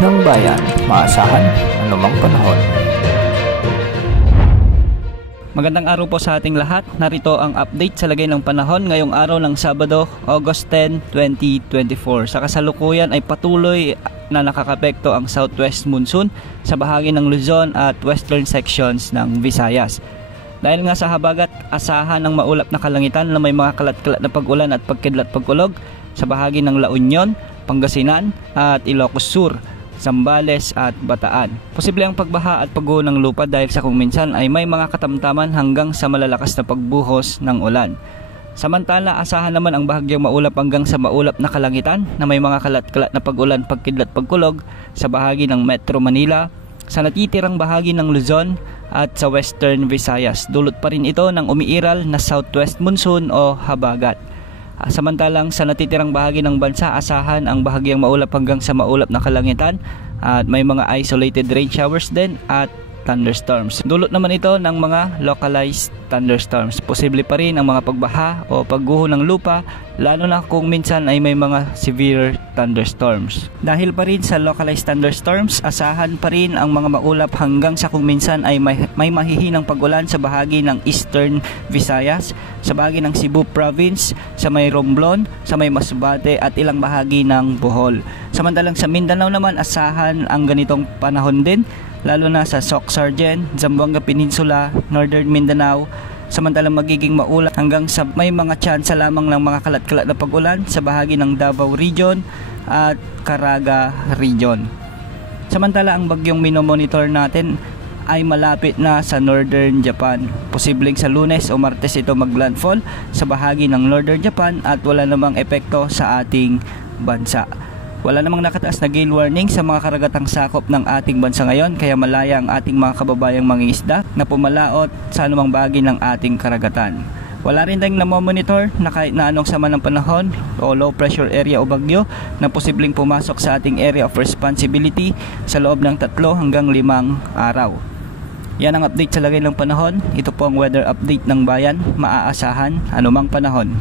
ng bayan, maasahan anumang panahon. Magandang araw po sa ating lahat. Narito ang update sa lagay ng panahon ngayong araw ng Sabado, August 10, 2024. Sa kasalukuyan ay patuloy na nakakapekto ang southwest monsoon sa bahagi ng Luzon at western sections ng Visayas. Dahil nga sa habagat, asahan ng maulap na kalangitan na may mga kalat-kalat na pag-ulan at pagkidlat pagkulog sa bahagi ng La Union, Pangasinan at Ilocos Sur, Zambales at Bataan. Posible ang pagbaha at pagguho ng lupa dahil sa kung minsan ay may mga katamtaman hanggang sa malalakas na pagbuhos ng ulan. Samantala, asahan naman ang bahagyang maulap hanggang sa maulap na kalangitan na may mga kalat-kalat na pag-ulan, pagkidlat, pagkulog sa bahagi ng Metro Manila, sa natitirang bahagi ng Luzon at sa Western Visayas. Dulot pa rin ito ng umiiral na southwest monsoon o habagat. Samantalang sa natitirang bahagi ng bansa, asahan ang bahagyang maulap hanggang sa maulap na kalangitan at may mga isolated rain showers din at thunderstorms. Dulot naman ito ng mga localized thunderstorms. Posible pa rin ang mga pagbaha o pagguho ng lupa, lalo na kung minsan ay may mga severe thunderstorms. Dahil pa rin sa localized thunderstorms, asahan pa rin ang mga maulap hanggang sa kung minsan ay may mahihinang pag-ulan sa bahagi ng Eastern Visayas, sa bahagi ng Cebu Province, sa may Romblon, sa may Masbate at ilang bahagi ng Bohol. Samantalang sa Mindanao naman, asahan ang ganitong panahon din, lalo na sa Soc-Sargen, Zamboanga Peninsula, Northern Mindanao. Samantalang magiging maulap hanggang sa may mga tsansa lamang ng mga kalat-kalat na pag-ulan sa bahagi ng Davao Region at Caraga Region. Samantala ang bagyong minomonitor natin ay malapit na sa Northern Japan. Posibleng sa Lunes o Martes ito maglandfall sa bahagi ng Northern Japan at wala namang epekto sa ating bansa. Wala namang nakataas na gale warning sa mga karagatang sakop ng ating bansa ngayon, kaya malaya ang ating mga kababayang mangingisda na pumalaot sa anumang bahagi ng ating karagatan. Wala rin tayong namomonitor na kahit na anong sama ng panahon o low pressure area o bagyo na posibleng pumasok sa ating area of responsibility sa loob ng 3 hanggang 5 araw. Yan ang update sa lagay ng panahon. Ito po ang weather update ng bayan, maaasahan anumang panahon.